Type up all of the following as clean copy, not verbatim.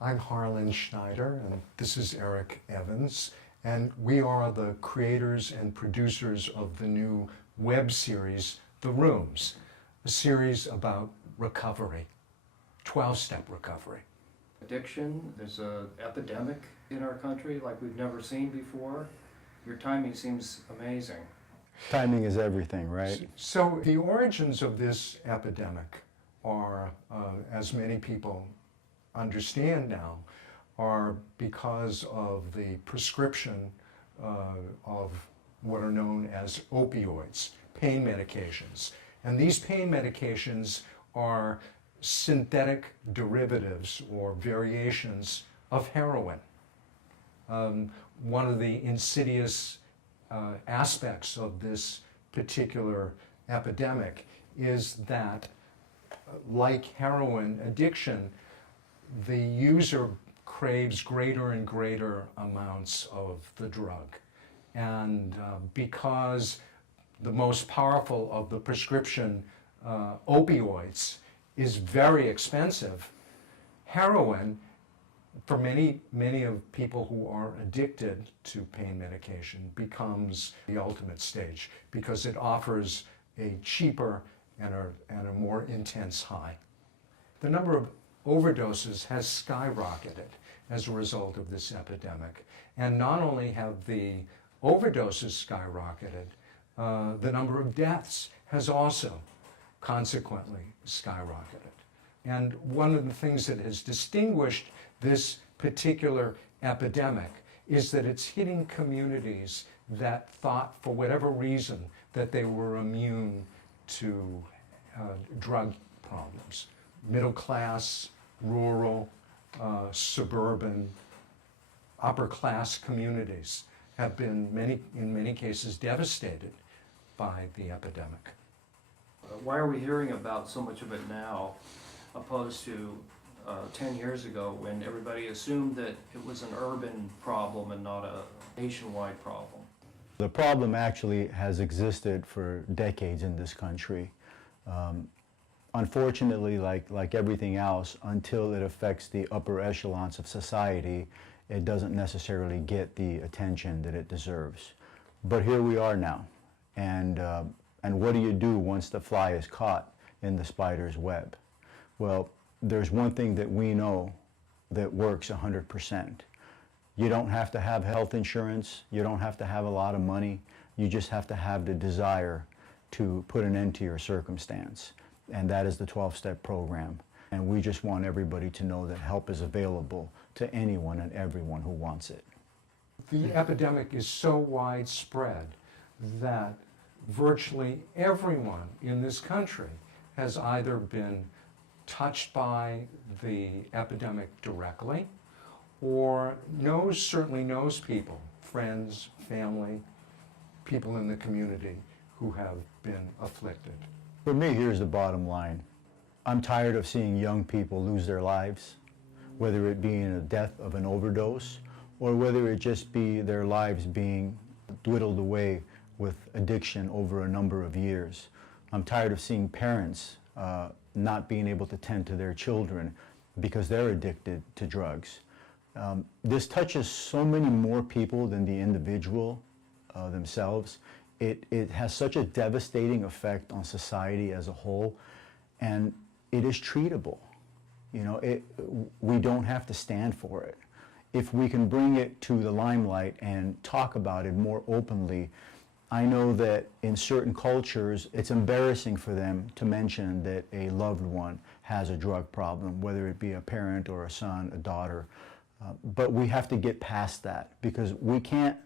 I'm Harlan Schneider, and this is Eric Evans, and we are the creators and producers of the new web series, The Rooms, a series about recovery, 12-step recovery. Addiction, there's an epidemic in our country like we've never seen before. Your timing seems amazing. Timing is everything, right? So the origins of this epidemic are, as many people understand now, are because of the prescription of what are known as opioids, pain medications. And these pain medications are synthetic derivatives or variations of heroin. One of the insidious aspects of this particular epidemic is that, like heroin addiction, the user craves greater and greater amounts of the drug. And because the most powerful of the prescription opioids is very expensive, heroin, for many of people who are addicted to pain medication, becomes the ultimate stage because it offers a cheaper and a more intense high. The number of overdoses has skyrocketed as a result of this epidemic. And not only have the overdoses skyrocketed, the number of deaths has also consequently skyrocketed. And one of the things that has distinguished this particular epidemic is that it's hitting communities that thought, for whatever reason, that they were immune to drug problems. Middle class, rural, suburban, upper class communities have been, in many cases, devastated by the epidemic. Why are we hearing about so much of it now, opposed to 10 years ago when everybody assumed that it was an urban problem and not a nationwide problem? The problem actually has existed for decades in this country. Unfortunately, like everything else, until it affects the upper echelons of society, it doesn't necessarily get the attention that it deserves. But here we are now. And what do you do once the fly is caught in the spider's web? Well, there's one thing that we know that works 100%. You don't have to have health insurance. You don't have to have a lot of money. You just have to have the desire to put an end to your circumstance. And that is the 12-step program. And we just want everybody to know that help is available to anyone and everyone who wants it. The epidemic is so widespread that virtually everyone in this country has either been touched by the epidemic directly or certainly knows people, friends, family, people in the community who have been afflicted. For me, here's the bottom line. I'm tired of seeing young people lose their lives, whether it be in a death of an overdose or whether it just be their lives being dwindled away with addiction over a number of years. I'm tired of seeing parents not being able to tend to their children because they're addicted to drugs. This touches so many more people than the individual themselves. It has such a devastating effect on society as a whole, and it is treatable. You know, we don't have to stand for it. If we can bring it to the limelight and talk about it more openly, I know that in certain cultures, it's embarrassing for them to mention that a loved one has a drug problem, whether it be a parent or a son, a daughter. But we have to get past that because we can't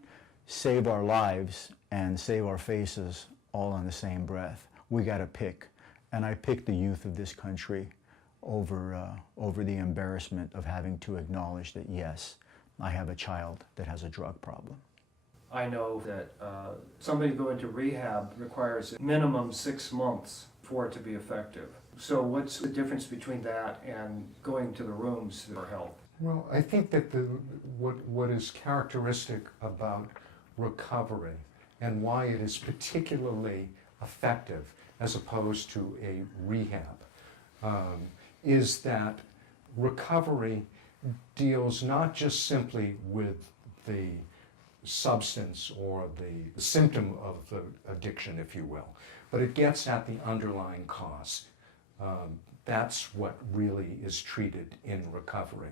save our lives and save our faces all in the same breath. We got to pick. And I picked the youth of this country over the embarrassment of having to acknowledge that, yes, I have a child that has a drug problem. I know that somebody going to rehab requires minimum 6 months for it to be effective. So what's the difference between that and going to the rooms for help? Well, I think that what is characteristic about recovery and why it is particularly effective as opposed to a rehab is that recovery deals not just simply with the substance or the symptom of the addiction, if you will, but it gets at the underlying cause. That's what really is treated in recovery.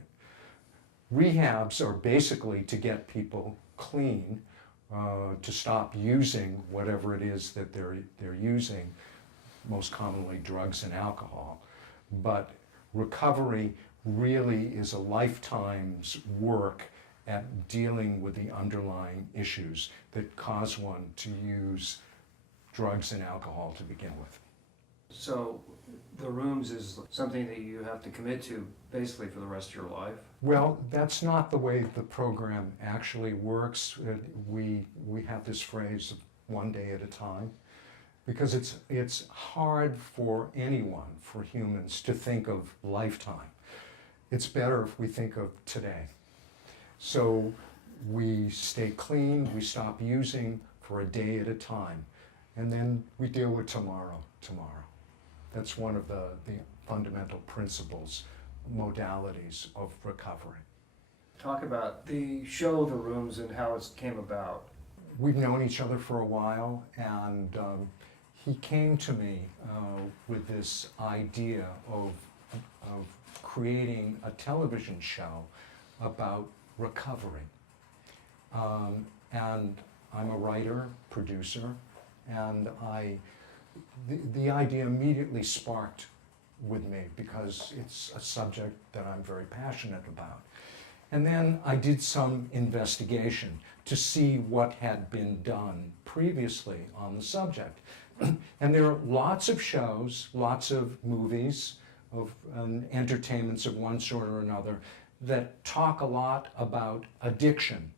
Rehabs are basically to get people clean, to stop using whatever it is that they're using, most commonly drugs and alcohol. But recovery really is a lifetime's work at dealing with the underlying issues that cause one to use drugs and alcohol to begin with. So the rooms is something that you have to commit to basically for the rest of your life? Well, that's not the way the program actually works. We have this phrase, one day at a time, because it's hard for anyone, for humans, to think of lifetime. It's better if we think of today. So we stay clean, we stop using for a day at a time, and then we deal with tomorrow. That's one of the fundamental principles, modalities of recovery. Talk about the show, The Rooms, and how it came about. We've known each other for a while, and he came to me with this idea of creating a television show about recovery. And I'm a writer, producer, and the idea immediately sparked with me because it's a subject that I'm very passionate about. And then I did some investigation to see what had been done previously on the subject. And there are lots of shows, lots of movies, of entertainments of one sort or another that talk a lot about addiction,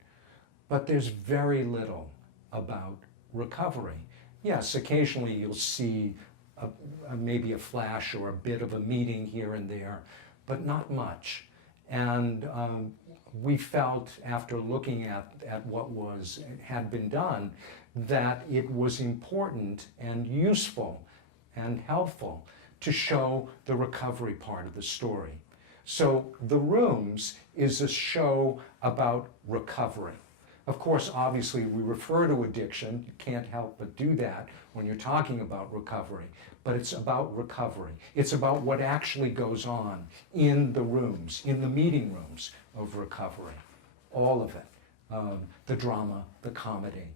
but there's very little about recovery. Yes, occasionally you'll see maybe a flash or a bit of a meeting here and there, but not much. And we felt, after looking at what had been done, that it was important and useful and helpful to show the recovery part of the story. So The Rooms is a show about recovery. Of course, obviously, we refer to addiction. You can't help but do that when you're talking about recovery. But it's about recovery. It's about what actually goes on in the rooms, in the meeting rooms of recovery. All of it. The drama, the comedy,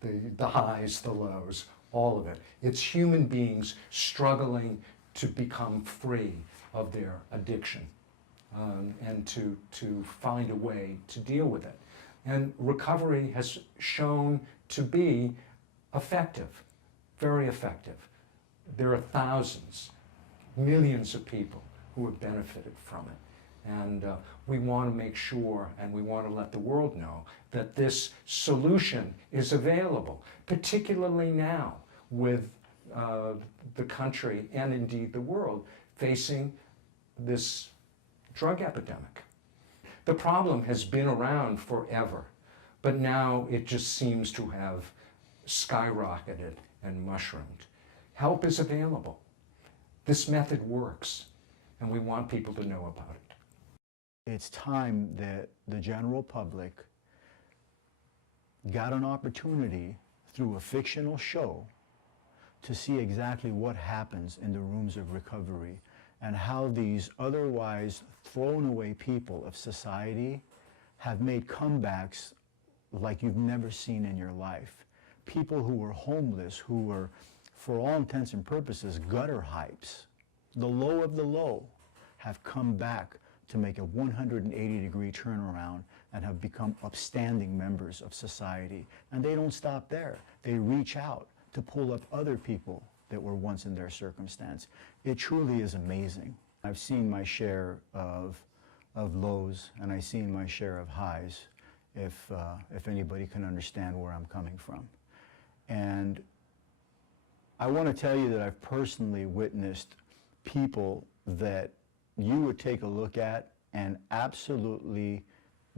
the highs, the lows, all of it. It's human beings struggling to become free of their addiction and to find a way to deal with it. And recovery has shown to be effective, very effective. There are thousands, millions of people who have benefited from it. And we want to make sure, and we want to let the world know, that this solution is available, particularly now with the country and indeed the world facing this drug epidemic. The problem has been around forever, but now it just seems to have skyrocketed and mushroomed. Help is available. This method works, and we want people to know about it. It's time that the general public got an opportunity through a fictional show to see exactly what happens in the rooms of recovery and how these otherwise thrown away people of society have made comebacks like you've never seen in your life. People who were homeless, who were, for all intents and purposes, gutter hypes, the low of the low, have come back to make a 180-degree turnaround and have become upstanding members of society. And they don't stop there. They reach out to pull up other people that were once in their circumstance. It truly is amazing. I've seen my share of lows, and I've seen my share of highs, if anybody can understand where I'm coming from. And I want to tell you that I've personally witnessed people that you would take a look at and absolutely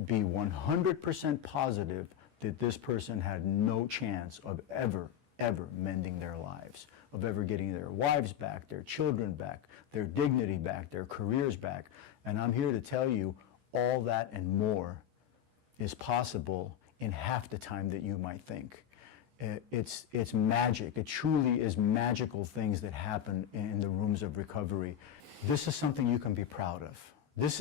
be 100% positive that this person had no chance of ever mending their lives, of ever getting their wives back, their children back, their dignity back, their careers back. And I'm here to tell you all that and more is possible in half the time that you might think. It's magic. It truly is magical things that happen in the rooms of recovery. This is something you can be proud of. This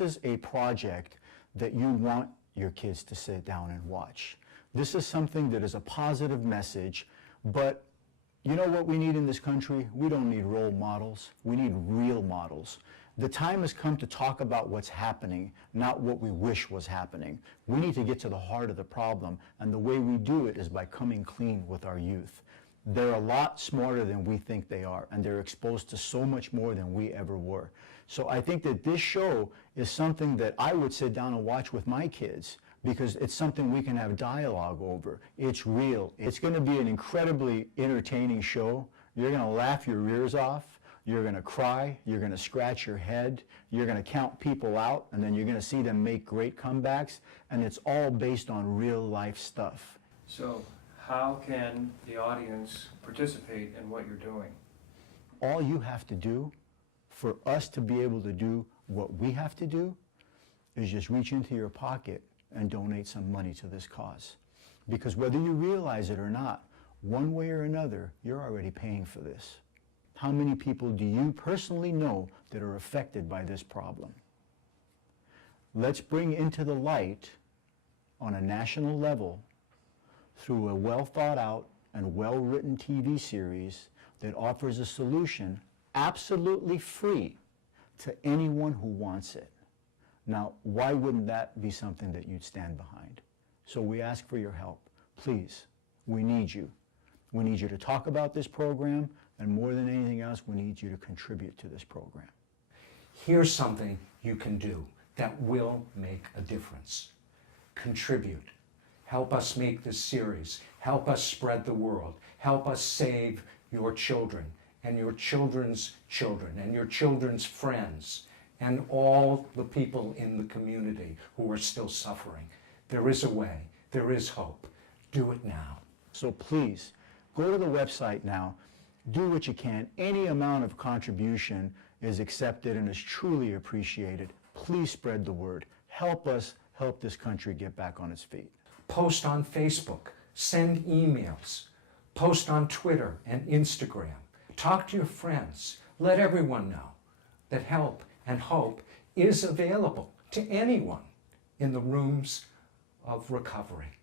is a project that you want your kids to sit down and watch. This is something that is a positive message, but you know what we need in this country? We don't need role models. We need real models. The time has come to talk about what's happening, not what we wish was happening. We need to get to the heart of the problem, and the way we do it is by coming clean with our youth. They're a lot smarter than we think they are, and they're exposed to so much more than we ever were. So I think that this show is something that I would sit down and watch with my kids, because it's something we can have dialogue over. It's real. It's going to be an incredibly entertaining show. You're going to laugh your ears off. You're going to cry. You're going to scratch your head. You're going to count people out, and then you're going to see them make great comebacks, and it's all based on real life stuff. So how can the audience participate in what you're doing? All you have to do for us to be able to do what we have to do is just reach into your pocket and donate some money to this cause. Because whether you realize it or not, one way or another, you're already paying for this. How many people do you personally know that are affected by this problem? Let's bring into the light on a national level, through a well thought out and well written TV series that offers a solution absolutely free to anyone who wants it. Now, why wouldn't that be something that you'd stand behind? So we ask for your help. Please, we need you. We need you to talk about this program, and more than anything else, we need you to contribute to this program. Here's something you can do that will make a difference. Contribute. Help us make this series. Help us spread the world. Help us save your children and your children's children and your children's friends and all the people in the community who are still suffering. There is a way. There is hope. Do it now. So please, go to the website now. Do what you can. Any amount of contribution is accepted and is truly appreciated. Please spread the word. Help us help this country get back on its feet. Post on Facebook. Send emails. Post on Twitter and Instagram. Talk to your friends. Let everyone know that help and hope is available to anyone in the rooms of recovery.